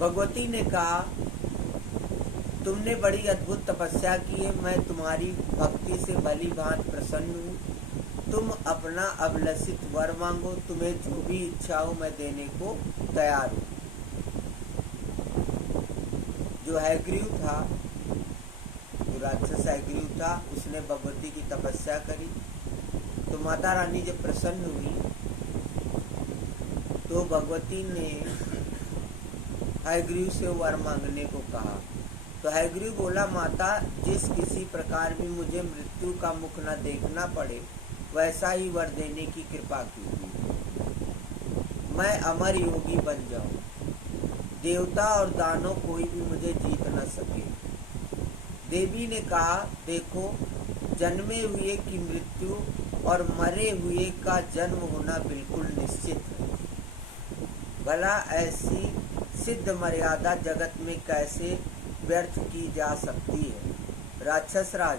भगवती ने कहा, तुमने बड़ी अद्भुत तपस्या की है, मैं तुम्हारी भक्ति से भली भांति प्रसन्न हूँ। तुम अपना अभिलषित वर मांगो, तुम्हें जो भी इच्छा हो मैं देने को तैयार हूँ। जो हैग्रीव था, जो राक्षस हैग्रीव था, उसने भगवती की तपस्या करी। तो माता रानी जब प्रसन्न हुई तो भगवती ने हैग्रीव से वर मांगने को कहा। तो हैग्रीव बोला, माता, जिस किसी प्रकार भी मुझे मृत्यु का मुख न देखना पड़े वैसा ही वर देने की कृपा कीजिए। मैं अमर योगी बन जाऊं, देवता और दानव कोई भी मुझे जीत न सके। देवी ने कहा, देखो, जन्मे हुए की मृत्यु और मरे हुए का जन्म होना बिल्कुल निश्चित है। भला ऐसी सिद्ध मर्यादा जगत में कैसे व्यर्थ की जा सकती है। राक्षस राज,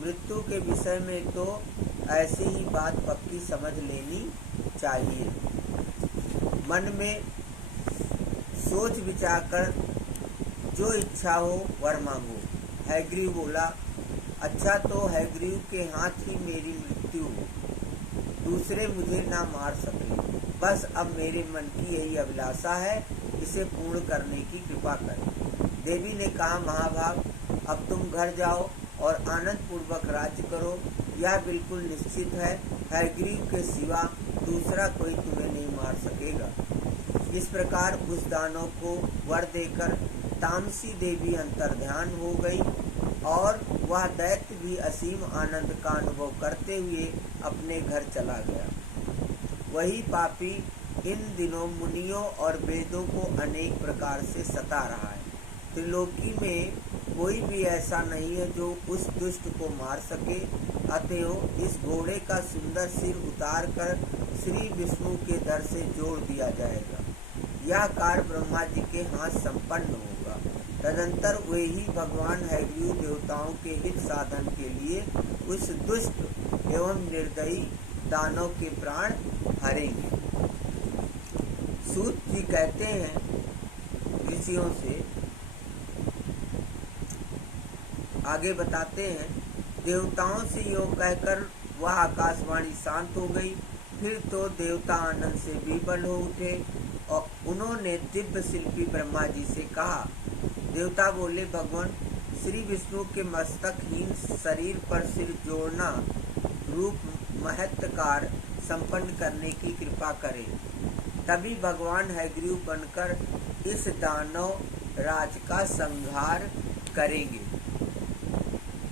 मृत्यु के विषय में तो ऐसी ही बात पक्की समझ लेनी चाहिए। मन में सोच विचार कर जो इच्छा हो वर मांगो। हैग्रीव बोला, अच्छा, तो हैग्रीव के हाथ ही मेरी मृत्यु हो, दूसरे मुझे ना मार सके। बस अब मेरे मन की यही अभिलाषा है, इसे पूर्ण करने की कृपा करें। देवी ने कहा, महाभाग, अब तुम घर जाओ और आनंद पूर्वक राज्य करो। यह बिल्कुल निश्चित है, हैग्रीव के सिवा दूसरा कोई तुम्हें नहीं मार सकेगा। इस प्रकार उस दानव को वर देकर तामसी देवी अंतर्ध्यान हो गई और वह दैत्य भी असीम आनंद का अनुभव करते हुए अपने घर चला गया। वही पापी इन दिनों मुनियों और वेदों को अनेक प्रकार से सता रहा है। त्रिलोकी में कोई भी ऐसा नहीं है जो उस दुष्ट को मार सके। अतएव इस घोड़े का सुंदर सिर उतार कर श्री विष्णु के दर से जोड़ दिया जाएगा। यह कार्य ब्रह्मा जी के हाथ संपन्न होगा। तदंतर वे ही भगवान हैग्रीव देवताओं के हित साधन के लिए उस दुष्ट एवं निर्दयी दानव के प्राण हरेंगे। सूत जी कहते हैं ऋषियों से, आगे बताते हैं, देवताओं से यो कहकर वह आकाशवाणी शांत हो गई। फिर तो देवता आनंद से विबल हो उठे और उन्होंने दिव्य शिल्पी ब्रह्मा जी से कहा। देवता बोले, भगवान श्री विष्णु के मस्तकहीन शरीर पर सिर जोड़ना रूप महत्कार संपन्न करने की कृपा करें। तभी भगवान हैग्रीव बनकर इस दानव राज का संहार करेंगे।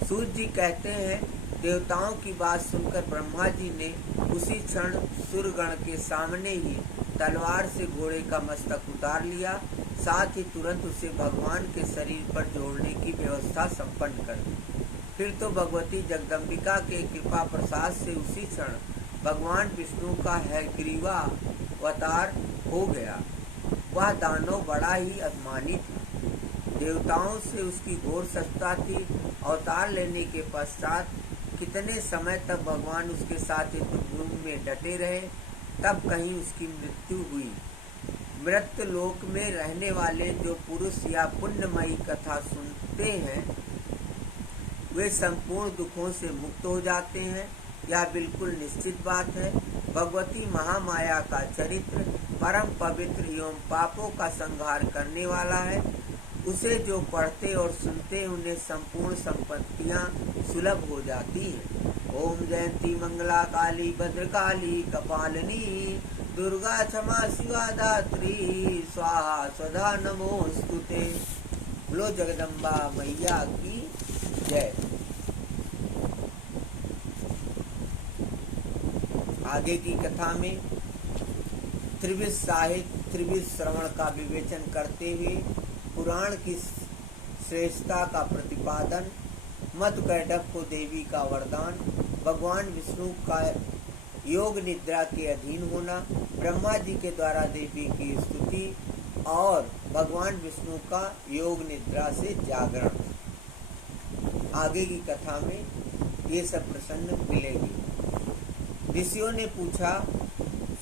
सूर्य जी कहते हैं, देवताओं की बात सुनकर ब्रह्मा जी ने उसी क्षण सूर्यगण के सामने ही तलवार से घोड़े का मस्तक उतार लिया। साथ ही तुरंत उसे भगवान के शरीर पर जोड़ने की व्यवस्था संपन्न कर दी। फिर तो भगवती जगदम्बिका के कृपा प्रसाद से उसी क्षण भगवान विष्णु का हैग्रीवा अवतार हो गया। वह दानव बड़ा ही अपमानित था। देवताओं से उसकी घोर शत्रुता थी। अवतार लेने के पश्चात कितने समय तक भगवान उसके साथ युद्ध में डटे रहे, तब कहीं उसकी मृत्यु हुई। मृत्यु लोक में रहने वाले जो पुरुष या पुण्यमयी कथा सुनते हैं वे संपूर्ण दुखों से मुक्त हो जाते हैं। यह बिल्कुल निश्चित बात है। भगवती महामाया का चरित्र परम पवित्र एवं पापों का संहार करने वाला है। उसे जो पढ़ते और सुनते उन्हें संपूर्ण संपत्तियां सुलभ हो जाती हैं। ओम जयंती मंगला काली भद्रकाली कपालिनी दुर्गा क्षमा शिवा दात्री स्वाहा स्वधा नमोस्तुते। बोलो जगदम्बा मैया की जय। आगे की कथा में त्रिविध साहित्य त्रिविध श्रवण का विवेचन करते हुए पुराण की श्रेष्ठता का प्रतिपादन, मधु कैटभ को देवी का वरदान, भगवान विष्णु का योग निद्रा के अधीन होना, ब्रह्मा जी के द्वारा देवी की स्तुति और भगवान विष्णु का योग निद्रा से जागरण। आगे की कथा में ये सब प्रसंग मिलेंगे। ऋषियों ने पूछा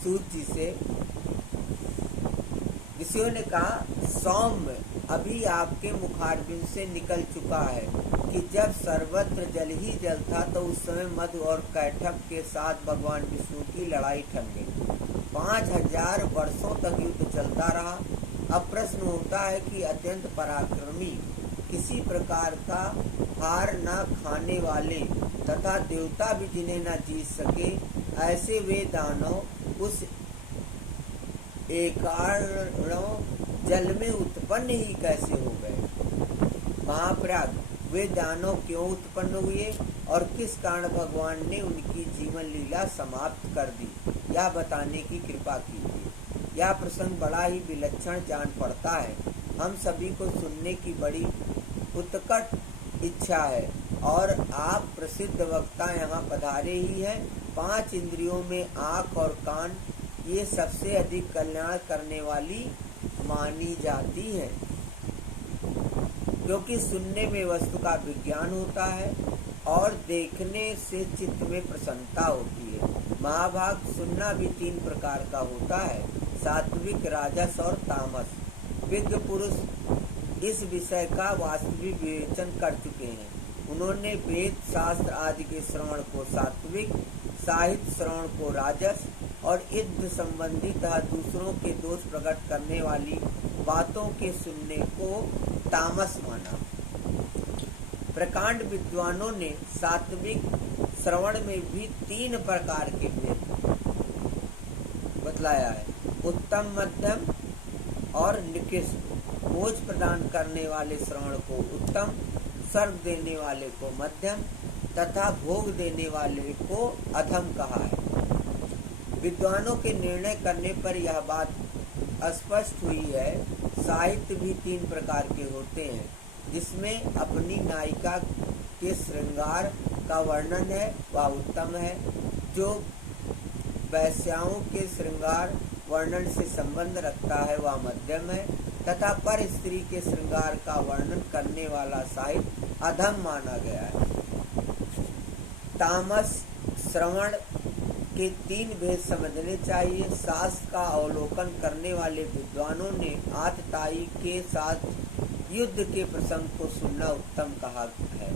सूत जी से, ऋषियों ने कहा, सौम्य, अभी आपके मुखारबिंद से निकल चुका है कि जब सर्वत्र जल ही जल था तो उस समय मधु और कैटभ के साथ भगवान विष्णु की लड़ाई ठन गई। 5000 वर्षों तक युद्ध चलता रहा। अब प्रश्न होता है कि अत्यंत पराक्रमी, किसी प्रकार का हार न खाने वाले तथा देवता भी जिन्हें न जीत सके, ऐसे वे दानव उस एकारणों जल में उत्पन्न ही कैसे हो गए? महाप्रज्ञ, वे दानव क्यों उत्पन्न हुए और किस कारण भगवान ने उनकी जीवन लीला समाप्त कर दी, यह बताने की कृपा कीजिए। यह प्रसंग बड़ा ही विलक्षण जान पड़ता है। हम सभी को सुनने की बड़ी उत्कट इच्छा है और आप प्रसिद्ध वक्ता यहाँ पधारे ही हैं। 5 इंद्रियों में आँख और कान ये सबसे अधिक कल्याण करने वाली मानी जाती है, क्योंकि सुनने में वस्तु का विज्ञान होता है और देखने से चित्त में प्रसन्नता होती है। महाभाग, सुनना भी 3 प्रकार का होता है, सात्विक, राजस और तामस। विज्ञ पुरुष इस विषय का वास्तविक विवेचन कर चुके हैं। उन्होंने वेद शास्त्र आदि के श्रवण को सात्विक, साहित्य श्रवण को राजस और युद्ध संबंधी तथा दूसरों के दोष प्रकट करने वाली बातों के सुनने को तामस माना। प्रकांड विद्वानों ने सात्विक श्रवण में भी 3 प्रकार के भेद बतलाया है, उत्तम, मध्यम और निकृष्ट। बोझ प्रदान करने वाले श्रवण को उत्तम, स्वर्ग देने वाले को मध्यम तथा भोग देने वाले को अधम कहा है। विद्वानों के निर्णय करने पर यह बात स्पष्ट हुई है। साहित्य भी 3 प्रकार के होते हैं, जिसमें अपनी नायिका के श्रृंगार का वर्णन है वह उत्तम है, जो वैश्याओं के श्रृंगार वर्णन से संबंध रखता है वह मध्यम है, तथा पर स्त्री के श्रृंगार का वर्णन करने वाला साहित्य अधम माना गया है। तामस श्रवण के 3 भेद समझने चाहिए। शास्त्र का अवलोकन करने वाले विद्वानों ने आतताई के साथ युद्ध के प्रसंग को सुनना उत्तम कहा है।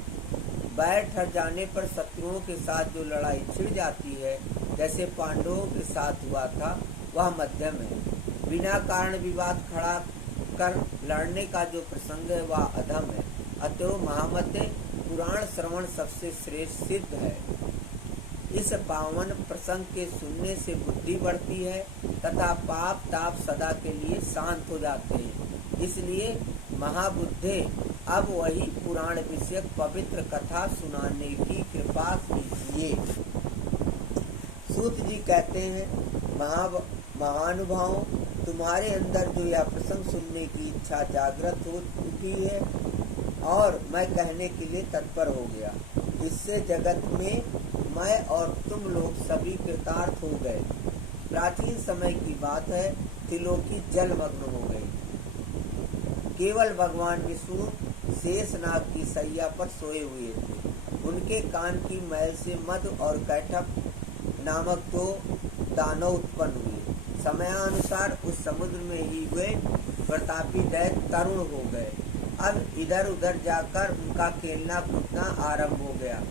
बैर ठहर जाने पर शत्रुओं के साथ जो लड़ाई छिड़ जाती है, जैसे पांडवों के साथ हुआ था, वह मध्यम है। बिना कारण विवाद खड़ा कर लड़ने का जो प्रसंग है वह अधम है। अतः महामते पुराण श्रवण सबसे श्रेष्ठ सिद्ध है। इस पावन प्रसंग के सुनने से बुद्धि बढ़ती है तथा पाप ताप सदा के लिए शांत हो जाते हैं। इसलिए महाबुद्धे, अब वही पुराण विषयक पवित्र कथा सुनाने की कृपा कीजिए। सूत जी कहते हैं, महानुभावों, तुम्हारे अंदर जो यह प्रसंग सुनने की इच्छा जागृत हो उठी है और मैं कहने के लिए तत्पर हो गया। इससे जगत में मैं और तुम लोग सभी कृतार्थ हो गए। प्राचीन समय की बात है, त्रिलोकी जलमग्न हो गई। केवल भगवान विष्णु शेषनाग की सैया पर सोए हुए थे। उनके कान की मैल से मधु और कैटभ नामक 2 दानव उत्पन्न हुए। समयानुसार उस समुद्र में ही वे प्रतापी दैत्य तरुण हो गए। अब इधर उधर जाकर उनका खेलना कूदना आरंभ हो गया।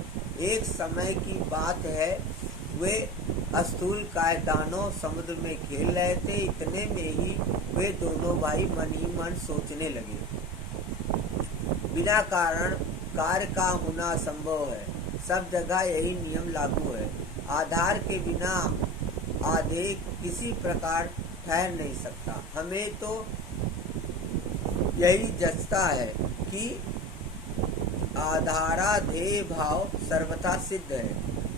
एक समय की बात है, वे स्थूल काय दानव समुद्र में खेल रहे थे। इतने में ही वे दोनों भाई मन ही मन सोचने लगे, बिना कारण कार्य का होना संभव है। सब जगह यही नियम लागू है। आधार के बिना आधेय किसी प्रकार ठहर नहीं सकता। हमें तो यही जचता है कि आधाराधेय भाव सर्वथा सिद्ध है।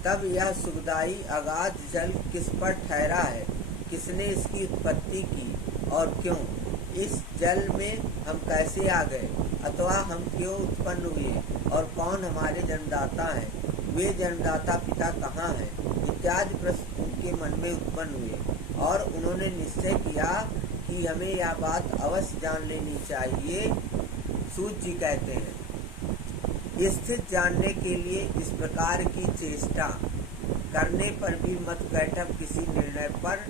तब यह सुखदायी अगाध जल किस पर ठहरा है, किसने इसकी उत्पत्ति की और क्यों? इस जल में हम कैसे आ गए अथवा हम क्यों उत्पन्न हुए और कौन हमारे जन्मदाता हैं? वे जन्मदाता पिता कहाँ हैं? इत्यादि प्रश्न उनके मन में उत्पन्न हुए और उन्होंने निश्चय किया कि हमें यह बात अवश्य जान लेनी चाहिए। सूत जी कहते हैं, स्थित जानने के लिए इस प्रकार की चेष्टा करने पर भी मत कैटभ किसी निर्णय पर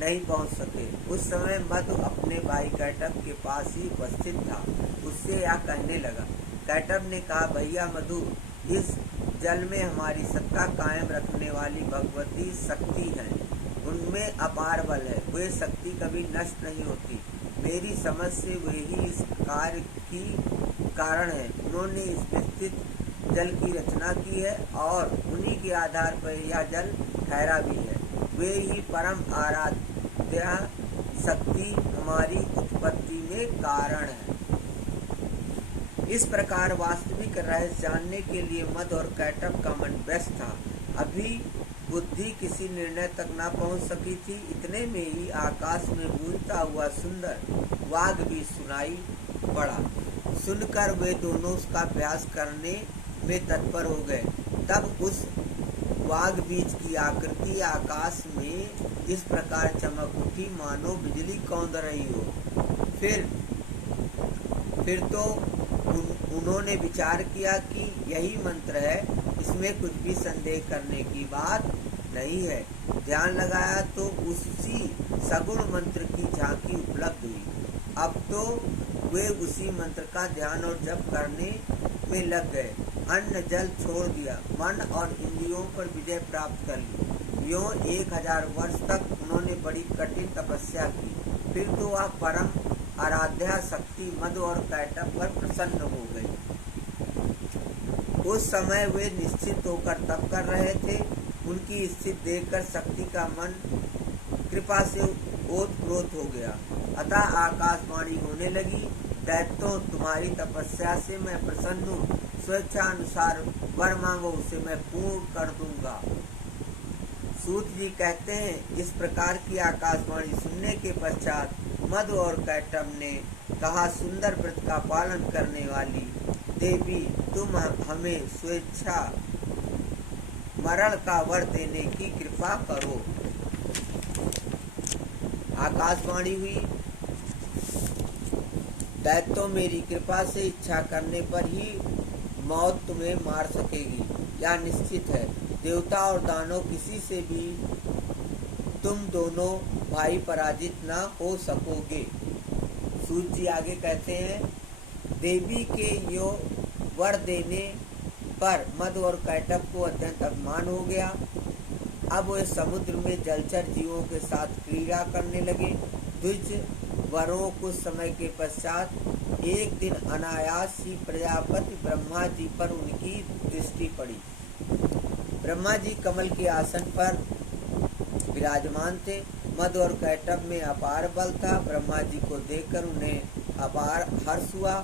नहीं पहुंच सके। उस समय मधु अपने भाई कैटब के पास ही उपस्थित था। उससे यह कहने लगा। कैटब ने कहा, भैया मधु, इस जल में हमारी सत्ता कायम रखने वाली भगवती शक्ति है। उनमें अपार बल है। वे शक्ति कभी नष्ट नहीं होती। मेरी समझ से वे ही इस कार्य की कारण है। उन्होंने इस विस्तृत जल की रचना की है और उन्हीं के आधार पर यह जल ठहरा भी है। वे ही परम आराध्या शक्ति हमारी उत्पत्ति में कारण है। इस प्रकार वास्तविक रहस्य जानने के लिए मधु और कैटब का मन व्यस्त था। अभी बुद्धि किसी निर्णय तक न पहुंच सकी थी। इतने में ही आकाश में गूंजता हुआ सुंदर वाघ भी सुनाई पड़ा। सुनकर वे दोनों उसका अभ्यास करने में तत्पर हो गए। तब उस वाघ बीज की आकृति आकाश में इस प्रकार चमक उठी मानो बिजली कौंध रही हो। फिर तो उन्होंने विचार किया कि यही मंत्र है, इसमें कुछ भी संदेह करने की बात नहीं है। ध्यान लगाया तो उसी सगुण मंत्र की झांकी उपलब्ध हुई। अब तो वे उसी मंत्र का ध्यान और जप करने में लग गए। अन्न जल छोड़ दिया, मन और इंद्रियों पर विजय प्राप्त कर ली। यों 1000 वर्ष तक उन्होंने बड़ी कठिन तपस्या की। फिर तो वह परम आराध्या शक्ति मधु और कैटब पर प्रसन्न हो गई। उस समय वे निश्चित होकर तप कर रहे थे। उनकी स्थिति देखकर शक्ति का मन कृपा से ओतप्रोत हो गया। अतः आकाशवाणी होने लगी, दैत्यों, तुम्हारी तपस्या से मैं प्रसन्न हूँ। स्वेच्छा अनुसार वर मांगो, उसे मैं पूर्ण कर दूंगा। सूत जी कहते हैं, इस प्रकार की आकाशवाणी सुनने के पश्चात मधु और कैटब ने कहा, सुंदर व्रत का पालन करने वाली देवी, तुम हमें स्वेच्छा मरण का वर देने की कृपा करो। आकाशवाणी हुई, दैत्यों, मेरी कृपा से इच्छा करने पर ही मौत तुम्हें मार सकेगी, यह निश्चित है। देवता और दानव किसी से भी तुम दोनों भाई पराजित न हो सकोगे। सूत जी आगे कहते हैं, देवी के यो वर देने पर मधु और कैटब को अत्यंत अभिमान हो गया। अब वे समुद्र में जलचर जीवों के साथ क्रीड़ा करने लगे। द्विज वरों कुछ समय के पश्चात एक दिन अनायास ही प्रजापति ब्रह्मा जी पर उनकी दृष्टि पड़ी। ब्रह्मा जी कमल के आसन पर विराजमान थे। मधु और कैटब में अपार बल था। ब्रह्मा जी को देखकर उन्हें अपार हर्ष हुआ।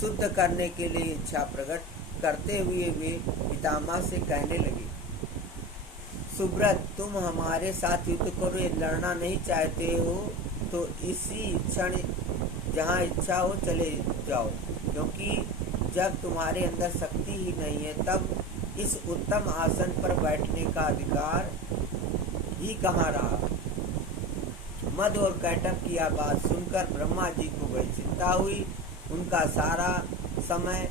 शुद्ध करने के लिए इच्छा प्रकट करते हुए वे पितामह से कहने लगे, सुब्रत, तुम हमारे साथ युद्ध करो। लड़ना नहीं चाहते हो तो इसी क्षण जहाँ इच्छा हो चले जाओ, क्योंकि जब तुम्हारे अंदर शक्ति ही नहीं है तब इस उत्तम आसन पर बैठने का अधिकार ही कहाँ रहा। मधु और कैटब की यह बात सुनकर ब्रह्मा जी को बड़ी चिंता हुई। उनका सारा समय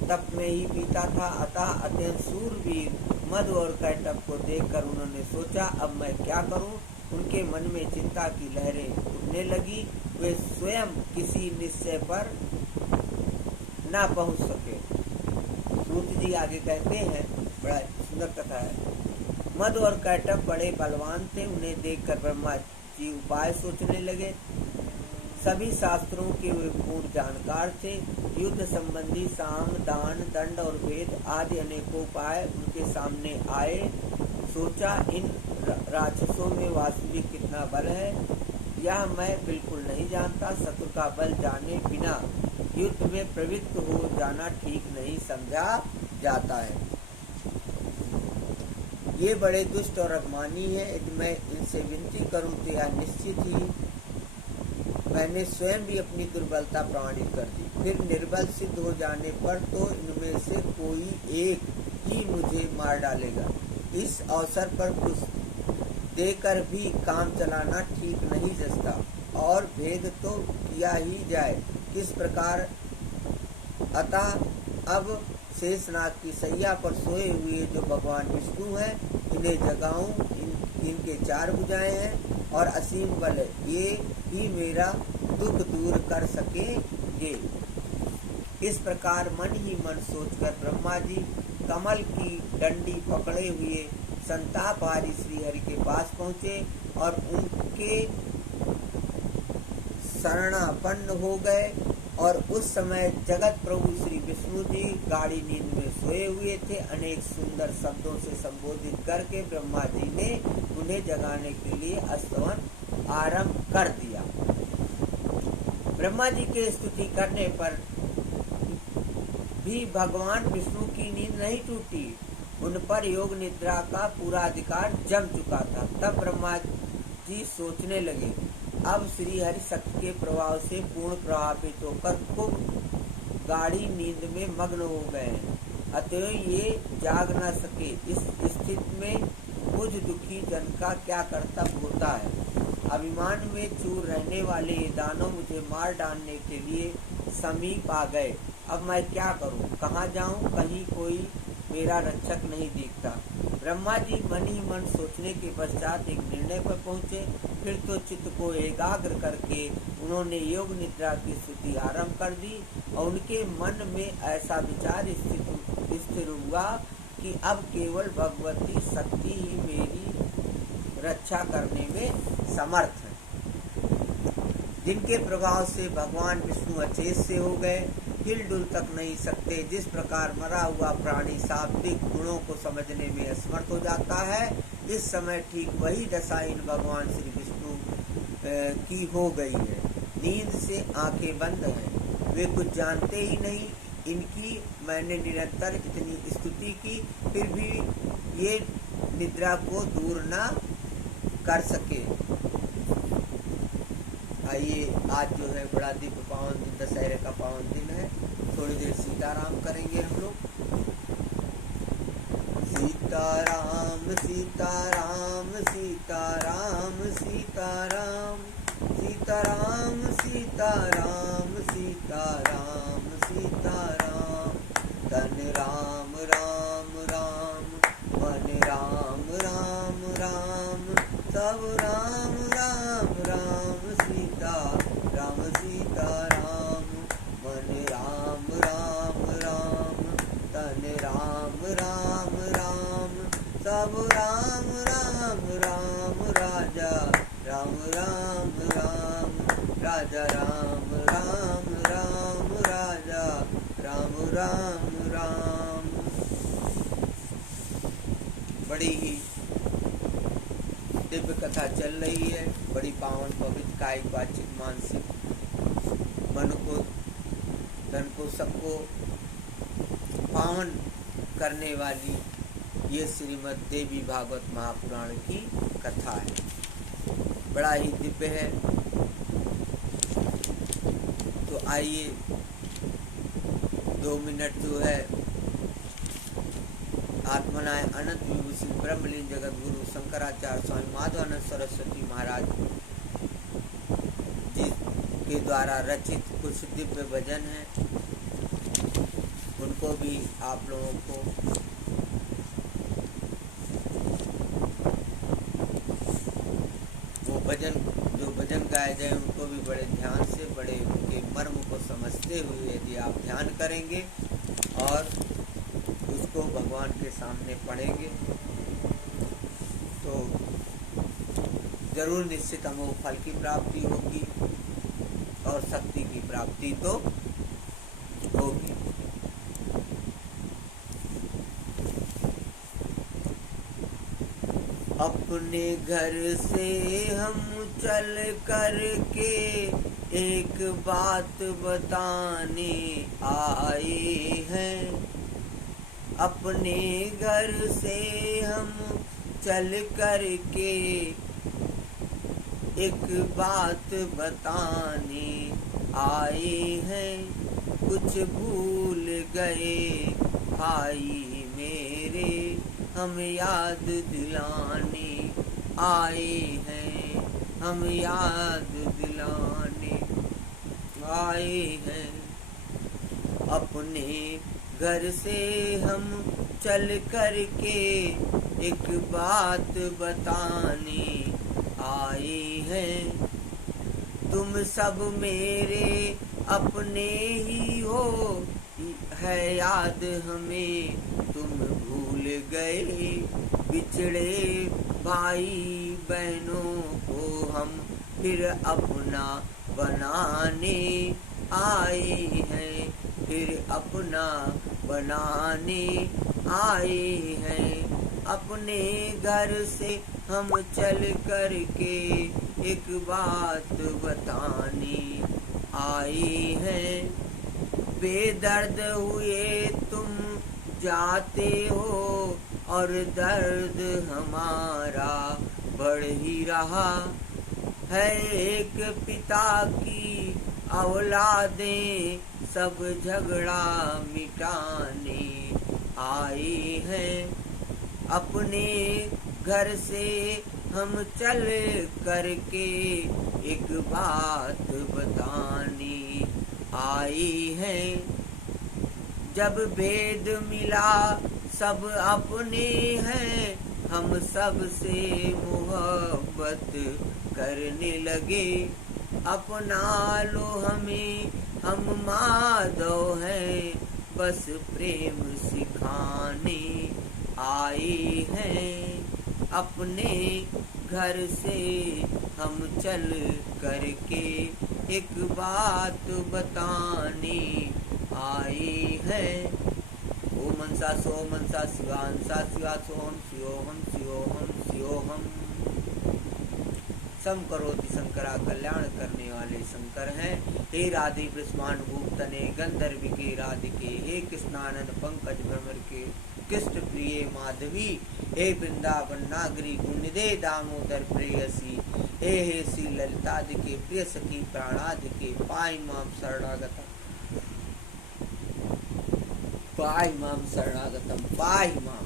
तप में ही बीता था। अतः अत्यंत शूरवीर मधु और कैटब को देखकर उन्होंने सोचा, अब मैं क्या करूं। उनके मन में चिंता की लहरें उठने लगी। वे स्वयं किसी निश्चय पर न पहुंच सके। सूत जी आगे कहते हैं, बड़ा सुंदर कथा है। मधु और कैटब बड़े बलवान थे। उन्हें देखकर ब्रह्मा जी उपाय सोचने लगे। सभी शास्त्रों के वे पूर्ण जानकार थे। युद्ध संबंधी साम, दान, दंड और वेद आदि अनेकों उपाय उनके सामने आए। सोचा, इन राक्षसों में वास्तविक कितना बल है यह मैं बिल्कुल नहीं जानता। शत्रु का बल जाने बिना युद्ध में प्रवृत्त हो जाना ठीक नहीं समझा जाता है। ये बड़े दुष्ट और अभिमानी है। यदि मैं इनसे विनती करूं तो यह निश्चित ही मैंने स्वयं भी अपनी दुर्बलता प्रमाणित कर दी। फिर निर्बल सिद्ध हो जाने पर तो इनमें से कोई एक ही मुझे मार डालेगा। इस अवसर पर कुछ देकर भी काम चलाना ठीक नहीं जचता और भेद तो किया ही जाए किस प्रकार। अतः अब शेषनाग की सैया पर सोए हुए जो भगवान विष्णु हैं, इन्हें जगाऊं। इनके 4 भुजाएं हैं और असीम बल ये ही मेरा दुख दूर कर सकेंगे। इस प्रकार मन ही मन सोचकर ब्रह्मा जी कमल की डंडी पकड़े हुए संतापहारी श्रीहरि के पास पहुँचे और उनके शरणापन्न हो गए। और उस समय जगत प्रभु श्री विष्णु जी गाढ़ी नींद में सोए हुए थे। अनेक सुंदर शब्दों से संबोधित करके ब्रह्मा जी ने उन्हें जगाने के लिए स्तवन आरंभ कर दिया। ब्रह्मा जी के स्तुति करने पर भी भगवान विष्णु की नींद नहीं टूटी। उन पर योग निद्रा का पूरा अधिकार जम चुका था। तब ब्रह्मा जी सोचने लगे, अब श्री हरि शक्ति के प्रभाव से पूर्ण प्रभावित होकर खूब गाढ़ी नींद में मग्न हो गए हैं, अतः ये जाग न सके। इस स्थिति में मुझ दुखी जन का क्या कर्तव्य होता है। अभिमान में चूर रहने वाले ये दानव मुझे मार डालने के लिए समीप आ गए। अब मैं क्या करूं, कहाँ जाऊं, कहीं कोई मेरा रक्षक नहीं दिखता। ब्रह्मा जी मन ही मन सोचने के पश्चात एक निर्णय पर पहुँचे। फिर तो चित्त को एकाग्र करके उन्होंने योग निद्रा की स्तुति आरंभ कर दी और उनके मन में ऐसा विचार स्थिर हुआ कि अब केवल भगवती शक्ति ही मेरी रक्षा करने में समर्थ है, जिनके प्रभाव से भगवान विष्णु अचेत से हो गए, हिलडुल तक नहीं सकते। जिस प्रकार मरा हुआ प्राणी शाब्दिक गुणों को समझने में असमर्थ हो जाता है, इस समय ठीक वही दशा इन भगवान श्री विष्णु की हो गई है। नींद से आंखें बंद हैं, वे कुछ जानते ही नहीं। इनकी मैंने निरंतर इतनी स्तुति की, फिर भी ये निद्रा को दूर न कर सके। आइए, आज जो है बड़ा दिव्य पावन दिन, दशहरे का पावन दिन है। थोड़ी देर सीताराम करेंगे हम लोग। सीताराम सीताराम सीताराम सीताराम सीताराम सीताराम सीताराम सीताराम। धन राम राम राम, मन राम राम राम, सब राम राम राम। सीता राम सीताराम, मन राम राम राम, तन राम राम राम, सब राम राम राम। राजा राम राम राम, राजा राम राम राम, राजा राम राम राम। बड़ी ही दिव्य कथा चल रही है। बड़ी पावन पवित्र कायिक वाचिक मानसिक मन को धन को सबको पावन करने वाली ये श्रीमद् देवी भागवत महापुराण की कथा है। बड़ा ही दिव्य है। तो आइए 2 मिनट जो है आत्मनाय अनंत विभूषित ब्रह्मलीन जगत गुरु शंकराचार्य स्वामी माधवानंद सरस्वती महाराज जी के द्वारा रचित कुछ दिव्य भजन हैं, उनको भी आप लोगों को वो भजन जो भजन गाए जाए उनको भी बड़े ध्यान से, बड़े उनके मर्म को समझते हुए यदि आप ध्यान करेंगे और उसको भगवान के सामने पढ़ेंगे तो जरूर निश्चित हमको फल की प्राप्ति होगी और शक्ति की प्राप्ति तो होगी। अपने घर से हम चल कर के एक बात बताने आए हैं। अपने घर से हम चल कर के एक बात बताने आए हैं। कुछ भूल गए भाई मेरे, हम याद दिलाने आए हैं। हम याद दिलाने आए हैं। अपने घर से हम चल कर के एक बात बताने आए हैं। तुम सब मेरे अपने ही हो, है याद हमें तुम भूल गए। बिछड़े भाई बहनों को हम फिर अपना बनाने आए हैं, फिर अपना बनाने आए हैं। अपने घर से हम चल कर के एक बात बताने आए हैं। बेदर्द हुए तुम जाते हो और दर्द हमारा बढ़ ही रहा है। एक पिता की औलादें सब झगड़ा मिटाने आए हैं। अपने घर से हम चल करके एक बात बताने आए हैं। जब भेद मिला सब अपने हैं, हम सब से मोहब्बत करने लगे। अपना लो हमें, हम माधव हैं, बस प्रेम सिखाने आए हैं। अपने घर से हम चल करके एक बात बताने आए हैं। ओम मनसा सो मनसा शिवांसा शिवा सोहम शिवोहम शिवोहम शिवोहम। सम करोति शंकरा, कल्याण करने वाले शंकर हैं। हे राधे ब्रह्मांड भूप तने गंधर्विके राधिके, हे कृष्णानंद पंकज भ्रमर के कृष्ण प्रिय माधवी, हे वृंदावन नागरी गुणदे दामोदर प्रेयसी, हे श्री ललितादिके प्रिय सखी प्राणादिके, पाहि माम शरणागतम पाहि माम शरणागतम पाहि माम।